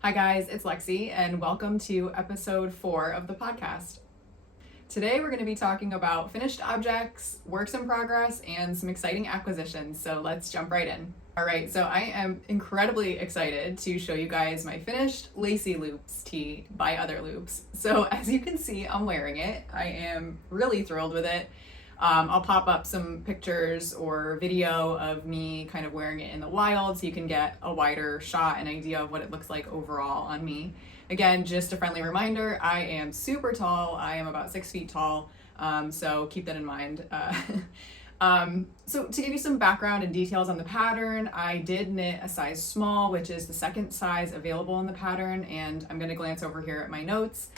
Hi guys, it's Lexi and welcome to episode 4 of the podcast. Today we're going to be talking about finished objects, works in progress, and some exciting acquisitions, so let's jump right in. Alright, so I am incredibly excited to show you guys my finished Lacey Loop Tee by Other Loops. So as you can see, I'm wearing it. I am really thrilled with it. I'll pop up some pictures or video of me kind of wearing it in the wild so you can get a wider shot and idea of what it looks like overall on me. Again, just a friendly reminder, I am super tall. I am about 6 feet tall, so keep that in mind. So to give you some background and details on the pattern, I did knit a size small, which is the second size available in the pattern, and I'm going to glance over here at my notes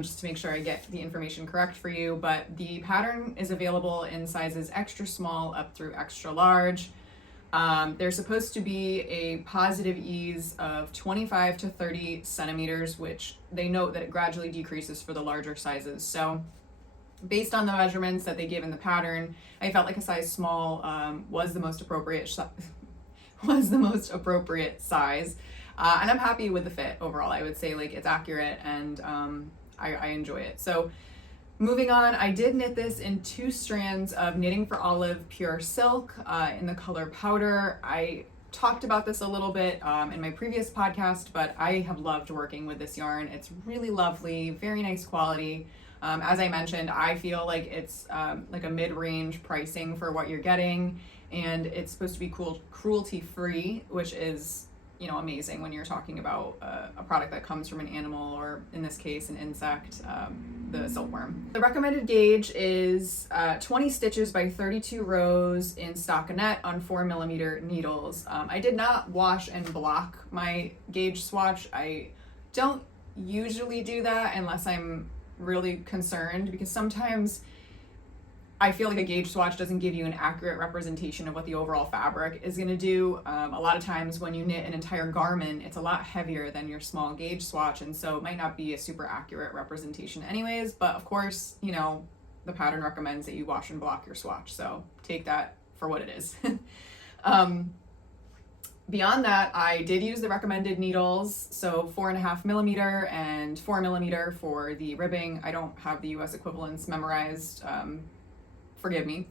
just to make sure I get the information correct for you, but the pattern is available in sizes extra small up through extra large. There's supposed to be a positive ease of 25 to 30 centimeters, which they note that it gradually decreases for the larger sizes. So based on the measurements that they give in the pattern, I felt like a size small was the most appropriate size, and I'm happy with the fit overall. I would say like it's accurate and I enjoy it. So moving on, I did knit this in 2 strands of Knitting for Olive pure silk in the color powder. I talked about this a little bit in my previous podcast, but I have loved working with this yarn. It's really lovely, very nice quality. As I mentioned, I feel like it's like a mid-range pricing for what you're getting, and it's supposed to be cruelty-free, which is, you know, amazing when you're talking about a product that comes from an animal, or in this case, an insect, the silkworm. The recommended gauge is 20 stitches by 32 rows in stockinette on 4mm needles. I did not wash and block my gauge swatch. I don't usually do that unless I'm really concerned, because sometimes I feel like a gauge swatch doesn't give you an accurate representation of what the overall fabric is going to do. A lot of times when you knit an entire garment, it's a lot heavier than your small gauge swatch, and so it might not be a super accurate representation anyways, but of course, you know, the pattern recommends that you wash and block your swatch, so take that for what it is. Beyond that, I did use the recommended needles, so 4.5mm and 4mm for the ribbing. I don't have the US equivalents memorized, forgive me.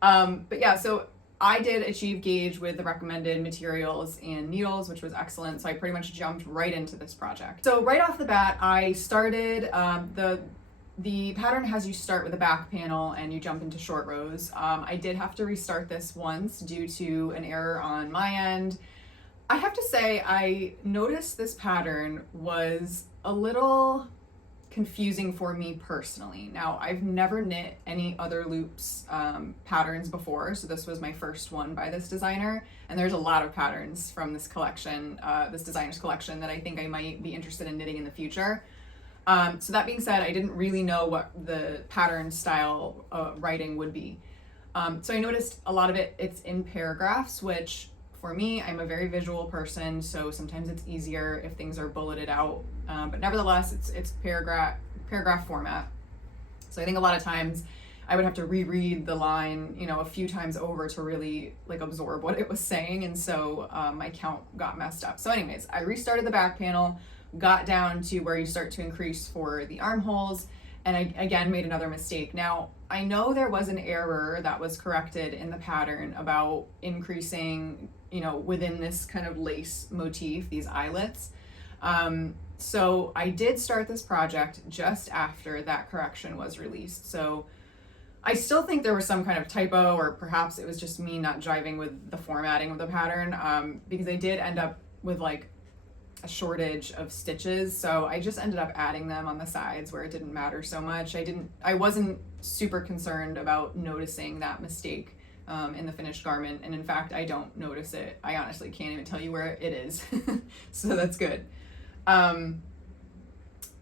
But yeah, so I did achieve gauge with the recommended materials and needles, which was excellent, so I pretty much jumped right into this project. So right off the bat, I started, the pattern has you start with a back panel and you jump into short rows. I did have to restart this once due to an error on my end. I have to say, I noticed this pattern was a little confusing for me personally. Now, I've never knit any Other Loops patterns before, so this was my first one by this designer, and there's a lot of patterns from this collection, this designer's collection, that I think I might be interested in knitting in the future. So that being said, I didn't really know what the pattern style writing would be. So I noticed a lot of it's in paragraphs, which for me, I'm a very visual person, so sometimes it's easier if things are bulleted out. But nevertheless, it's paragraph format. So I think a lot of times I would have to reread the line, you know, a few times over to really like absorb what it was saying, and so my count got messed up. So anyways, I restarted the back panel, got down to where you start to increase for the armholes, and I again made another mistake. Now, I know there was an error that was corrected in the pattern about increasing, you know, within this kind of lace motif, these eyelets. So I did start this project just after that correction was released. So I still think there was some kind of typo, or perhaps it was just me not jiving with the formatting of the pattern, because I did end up with like a shortage of stitches, so I just ended up adding them on the sides where it didn't matter so much. I wasn't super concerned about noticing that mistake in the finished garment, and in fact I don't notice it. I honestly can't even tell you where it is. So that's good.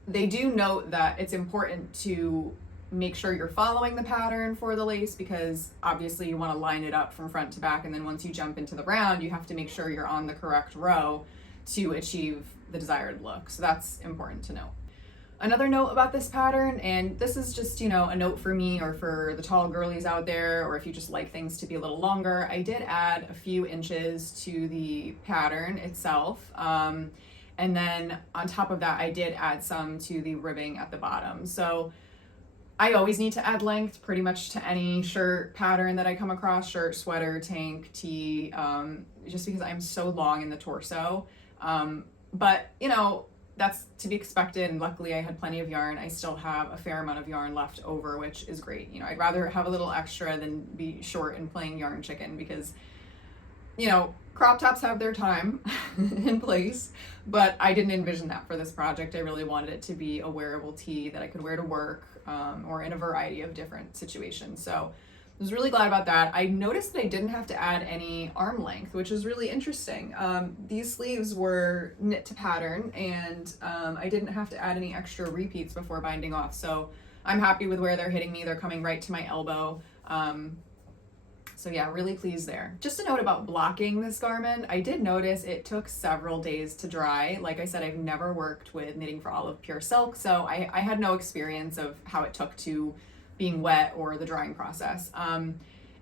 They do note that it's important to make sure you're following the pattern for the lace, because obviously you want to line it up from front to back, and then once you jump into the round, you have to make sure you're on the correct row to achieve the desired look. So that's important to know. Another note about this pattern, and this is just, you know, a note for me or for the tall girlies out there, or if you just like things to be a little longer, I did add a few inches to the pattern itself. And then on top of that, I did add some to the ribbing at the bottom. So I always need to add length pretty much to any shirt pattern that I come across, shirt, sweater, tank, tee, just because I'm so long in the torso. But you know, that's to be expected, and luckily I had plenty of yarn. I still have a fair amount of yarn left over, which is great. You know, I'd rather have a little extra than be short and playing yarn chicken, because, you know, crop tops have their time and place, but I didn't envision that for this project. I really wanted it to be a wearable tee that I could wear to work, or in a variety of different situations. So I was really glad about that. I noticed that I didn't have to add any arm length, which is really interesting. These sleeves were knit to pattern, and I didn't have to add any extra repeats before binding off. So I'm happy with where they're hitting me. They're coming right to my elbow. So yeah, really pleased there. Just a note about blocking this garment. I did notice it took several days to dry. Like I said, I've never worked with Knitting for Olive pure silk, so I had no experience of how it took to being wet or the drying process.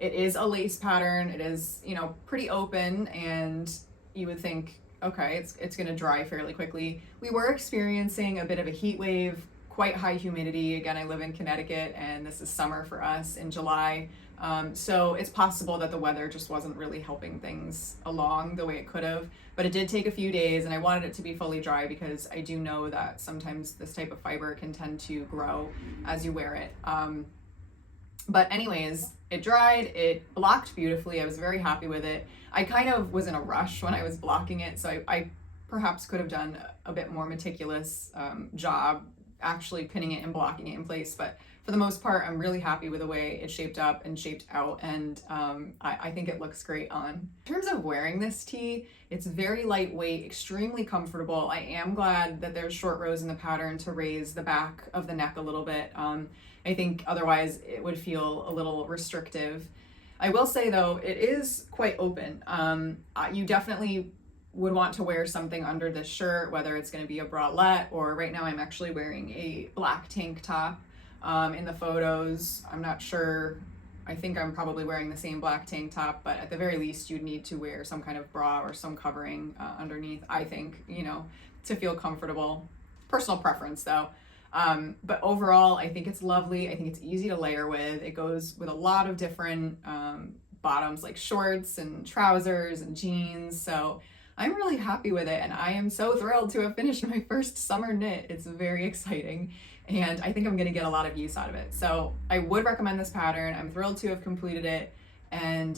It is a lace pattern. It is, you know, pretty open, and you would think, okay, it's gonna dry fairly quickly. We were experiencing a bit of a heat wave, quite high humidity. Again, I live in Connecticut, and this is summer for us in July. So it's possible that the weather just wasn't really helping things along the way it could have, but it did take a few days, and I wanted it to be fully dry because I do know that sometimes this type of fiber can tend to grow as you wear it. But anyways, it dried, it blocked beautifully. I was very happy with it. I kind of was in a rush when I was blocking it, so I perhaps could have done a bit more meticulous job actually pinning it and blocking it in place, but for the most part, I'm really happy with the way it shaped up and shaped out, and I think it looks great on. In terms of wearing this tee, it's very lightweight, extremely comfortable. I am glad that there's short rows in the pattern to raise the back of the neck a little bit. I think otherwise it would feel a little restrictive. I will say though, it is quite open. You definitely would want to wear something under this shirt, whether it's going to be a bralette, or right now I'm actually wearing a black tank top. In the photos, I'm not sure, I think I'm probably wearing the same black tank top, but at the very least you'd need to wear some kind of bra or some covering underneath, I think, you know, to feel comfortable. Personal preference though. But overall, I think it's lovely. I think it's easy to layer with. It goes with a lot of different bottoms, like shorts and trousers and jeans. So I'm really happy with it, and I am so thrilled to have finished my first summer knit. It's very exciting, and I think I'm going to get a lot of use out of it. So I would recommend this pattern. I'm thrilled to have completed it, and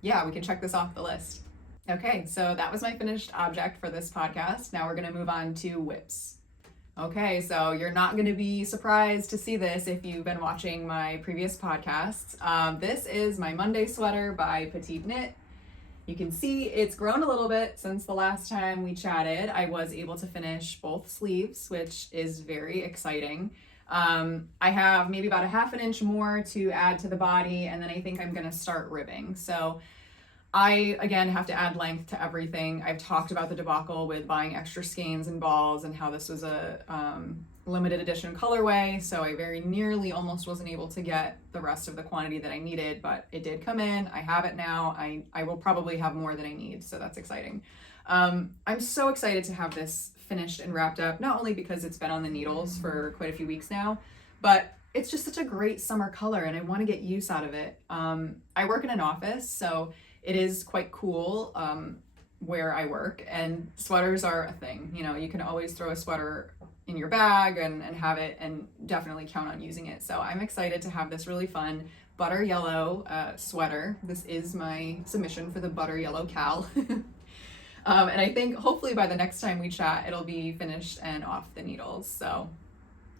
yeah, we can check this off the list. Okay, so that was my finished object for this podcast. Now we're going to move on to whips. Okay, so you're not going to be surprised to see this if you've been watching my previous podcasts. This is my Monday sweater by PetiteKnit. You can see it's grown a little bit since the last time we chatted. I was able to finish both sleeves, which is very exciting. I have maybe about a half an inch more to add to the body, and then I think I'm gonna start ribbing. So I, again, have to add length to everything. I've talked about the debacle with buying extra skeins and balls and how this was a limited edition colorway, so I very nearly almost wasn't able to get the rest of the quantity that I needed, but it did come in. I have it now. I will probably have more than I need, so that's exciting. I'm so excited to have this finished and wrapped up, not only because it's been on the needles for quite a few weeks now, but it's just such a great summer color, and I want to get use out of it. I work in an office, so it is quite cool where I work, and sweaters are a thing. You know, you can always throw a sweater in your bag and have it, and definitely count on using it. So I'm excited to have this really fun butter yellow sweater. This is my submission for the butter yellow cal. And I think hopefully by the next time we chat, it'll be finished and off the needles. So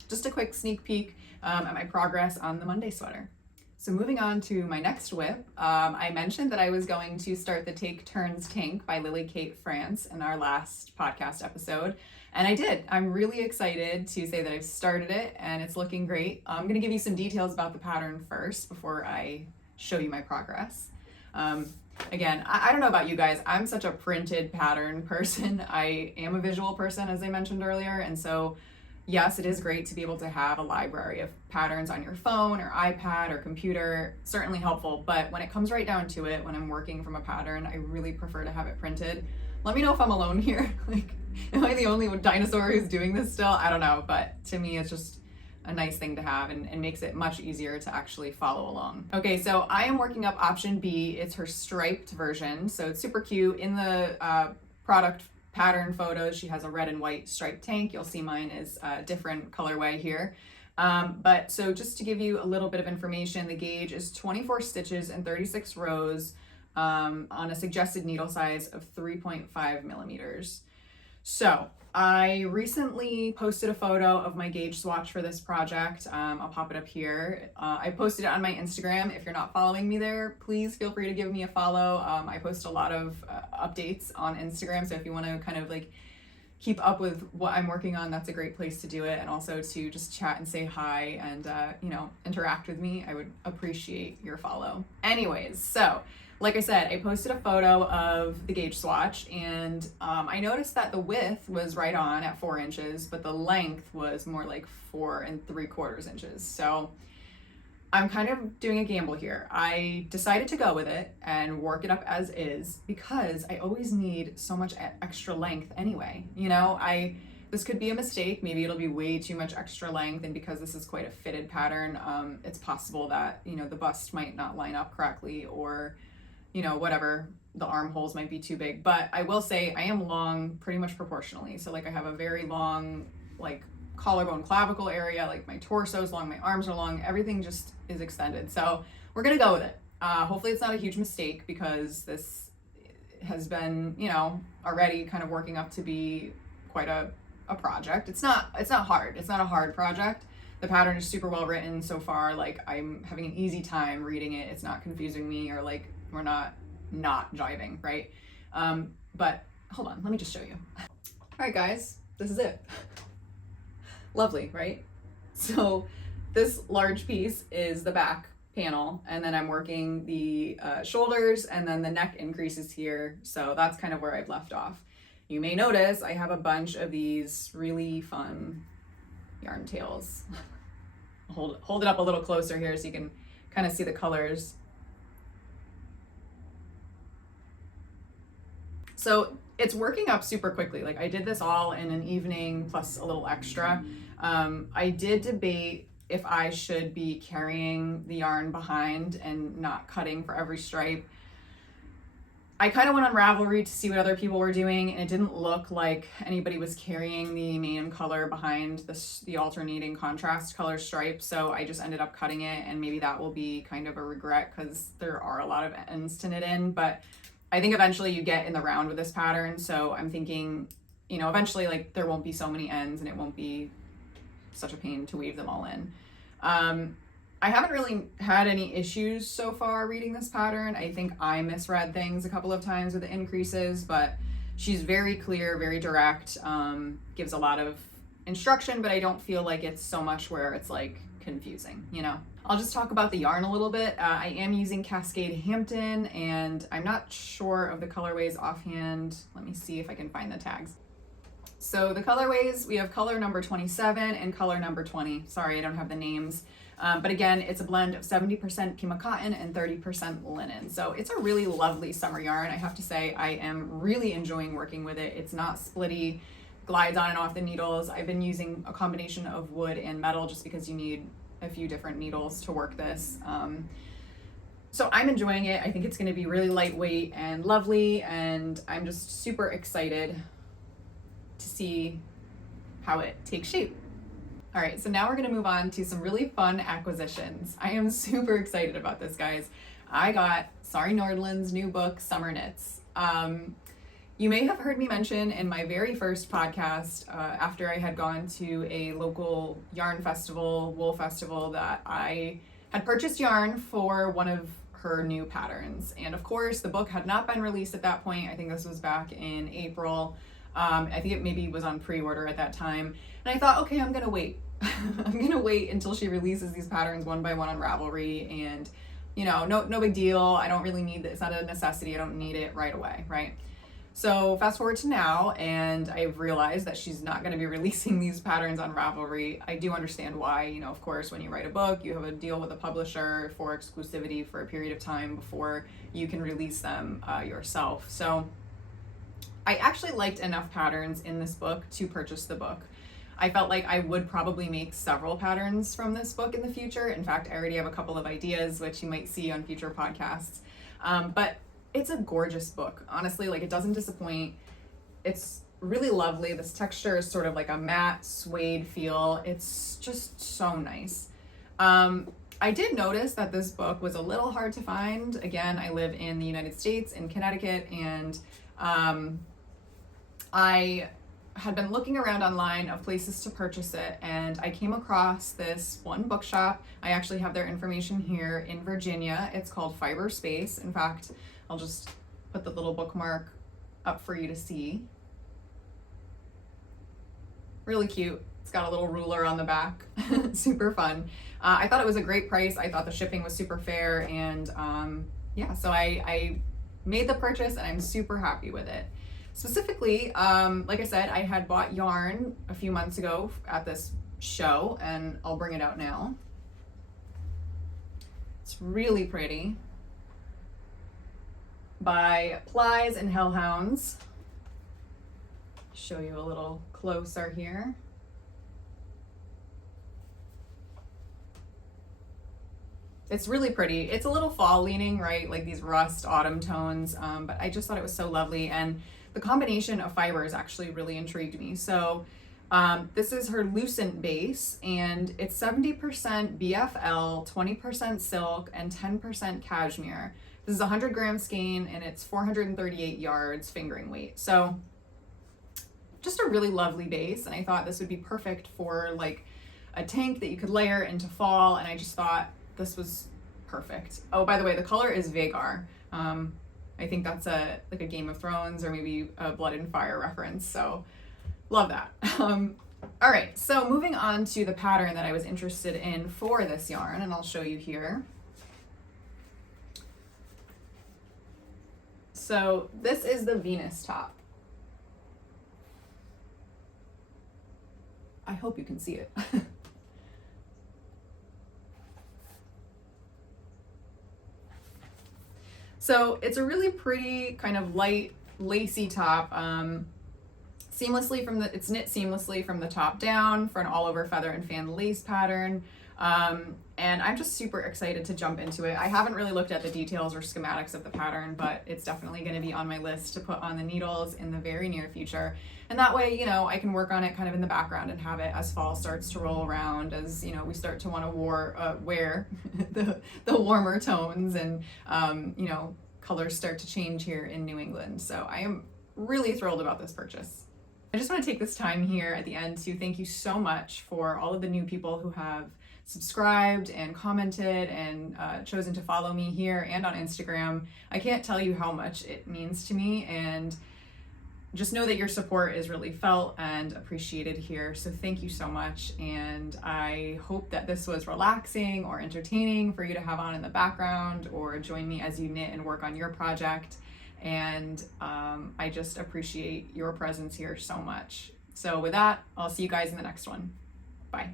just a quick sneak peek at my progress on the Monday sweater. So moving on to my next whip, I mentioned that I was going to start the Take Turns Tank by Lily Kate France in our last podcast episode, and I did. I'm really excited to say that I've started it, and it's looking great. I'm going to give you some details about the pattern first before I show you my progress. Again, I don't know about you guys, I'm such a printed pattern person. I am a visual person, as I mentioned earlier, and so yes, it is great to be able to have a library of patterns on your phone or iPad or computer, certainly helpful, but when it comes right down to it, when I'm working from a pattern, I really prefer to have it printed. Let me know if I'm alone here. Like, am I the only dinosaur who's doing this still? I don't know, but to me it's just a nice thing to have and makes it much easier to actually follow along. Okay, so I am working up option B. It's her striped version, so it's super cute. In the product pattern photos, she has a red and white striped tank. You'll see mine is a different colorway here. But so just to give you a little bit of information, the gauge is 24 stitches and 36 rows on a suggested needle size of 3.5 millimeters. So I recently posted a photo of my gauge swatch for this project. I'll pop it up here. I posted it on my Instagram. If you're not following me there, please feel free to give me a follow. I post a lot of updates on Instagram, so if you want to kind of like keep up with what I'm working on, that's a great place to do it. And also to just chat and say hi and, you know, interact with me. I would appreciate your follow. Anyways, so like I said, I posted a photo of the gauge swatch, and I noticed that the width was right on at 4 inches, but the length was more like 4 3/4 inches. So I'm kind of doing a gamble here. I decided to go with it and work it up as is because I always need so much extra length anyway. You know, this could be a mistake. Maybe it'll be way too much extra length, and because this is quite a fitted pattern, it's possible that, you know, the bust might not line up correctly, or you know, whatever, the armholes might be too big. But I will say I am long pretty much proportionally. So like I have a very long, like collarbone clavicle area, like my torso is long, my arms are long, everything just is extended. So we're gonna go with it. Hopefully it's not a huge mistake, because this has been, you know, already kind of working up to be quite a project. It's not hard. It's not a hard project. The pattern is super well written so far. Like, I'm having an easy time reading it. It's not confusing me, or like we're not jiving, right? But hold on, let me just show you. All right, guys, this is it. Lovely, right? So this large piece is the back panel, and then I'm working the shoulders, and then the neck increases here. So that's kind of where I've left off. You may notice I have a bunch of these really fun yarn tails. Hold it up a little closer here so you can kind of see the colors. So it's working up super quickly. Like, I did this all in an evening plus a little extra. I did debate if I should be carrying the yarn behind and not cutting for every stripe. I kind of went on Ravelry to see what other people were doing, and it didn't look like anybody was carrying the main color behind the alternating contrast color stripe. So I just ended up cutting it, and maybe that will be kind of a regret because there are a lot of ends to knit in. But I think eventually you get in the round with this pattern. So I'm thinking, you know, eventually like there won't be so many ends and it won't be such a pain to weave them all in. I haven't really had any issues so far reading this pattern. I think I misread things a couple of times with the increases, but she's very clear, very direct, gives a lot of instruction, but I don't feel like it's so much where it's like confusing, you know? I'll just talk about the yarn a little bit. I am using Cascade Hampton, and I'm not sure of the colorways offhand. Let me see if I can find the tags. So the colorways, we have color number 27 and color number 20. Sorry, I don't have the names. But again, it's a blend of 70% Pima cotton and 30% linen. So it's a really lovely summer yarn. I have to say, I am really enjoying working with it. It's not splitty, glides on and off the needles. I've been using a combination of wood and metal just because you need a few different needles to work this. So I'm enjoying it. I think it's gonna be really lightweight and lovely, and I'm just super excited to see how it takes shape. All right, so now we're gonna move on to some really fun acquisitions. I am super excited about this, guys. I got Sari Nordlund's new book, Summer Knits. You may have heard me mention in my very first podcast, after I had gone to a local yarn festival, wool festival, that I had purchased yarn for one of her new patterns. And of course, the book had not been released at that point. I think this was back in April. I think it maybe was on pre-order at that time. And I thought, okay, I'm gonna wait. I'm gonna wait until she releases these patterns one by one on Ravelry, and you know, no big deal. I don't really need it. It's not a necessity. I don't need it right away, right? So fast forward to now, and I've realized that she's not going to be releasing these patterns on Ravelry. I do understand why. You know, of course, when you write a book, you have a deal with a publisher for exclusivity for a period of time before you can release them yourself. So I actually liked enough patterns in this book to purchase the book. I felt like I would probably make several patterns from this book in the future. In fact, I already have a couple of ideas, which you might see on future podcasts. But it's a gorgeous book. Honestly, like, it doesn't disappoint. It's really lovely. This texture is sort of like a matte suede feel. It's just so nice. I did notice that this book was a little hard to find. Again, I live in the United States, in Connecticut, and I had been looking around online of places to purchase it, and I came across this one bookshop. I actually have their information here in Virginia. It's called Fiber Space. In fact, I'll just put the little bookmark up for you to see. Really cute. It's got a little ruler on the back. Super fun. I thought it was a great price. I thought the shipping was super fair, and yeah, so I made the purchase, and I'm super happy with it. Specifically, like I said, I had bought yarn a few months ago at this show, and I'll bring it out now. It's really pretty. By Plies and Hellhounds. Show you a little closer here. It's really pretty. It's a little fall leaning, right? Like these rust autumn tones, but I just thought it was so lovely. And the combination of fibers actually really intrigued me. So this is her lucent base, and it's 70% BFL, 20% silk, and 10% cashmere. This is 100 gram skein, and it's 438 yards fingering weight. So just a really lovely base, and I thought this would be perfect for like a tank that you could layer into fall, and I just thought this was perfect. Oh, by the way, the color is Vagar. I think that's like a Game of Thrones or maybe a Blood and Fire reference, so love that. All right, so moving on to the pattern that I was interested in for this yarn, and I'll show you here. So this is the Venus top. I hope you can see it. So it's a really pretty kind of light lacy top, seamlessly it's knit seamlessly from the top down for an all over feather and fan lace pattern. And I'm just super excited to jump into it. I haven't really looked at the details or schematics of the pattern, but it's definitely going to be on my list to put on the needles in the very near future. And that way, you know, I can work on it kind of in the background and have it as fall starts to roll around, as, you know, we start to want to wear the warmer tones and, you know, colors start to change here in New England. So I am really thrilled about this purchase. I just want to take this time here at the end to thank you so much for all of the new people who have subscribed and commented and chosen to follow me here and on Instagram. I can't tell you how much it means to me, and just know that your support is really felt and appreciated here. So thank you so much, and I hope that this was relaxing or entertaining for you to have on in the background or join me as you knit and work on your project. And I just appreciate your presence here so much. So with that, I'll see you guys in the next one. Bye.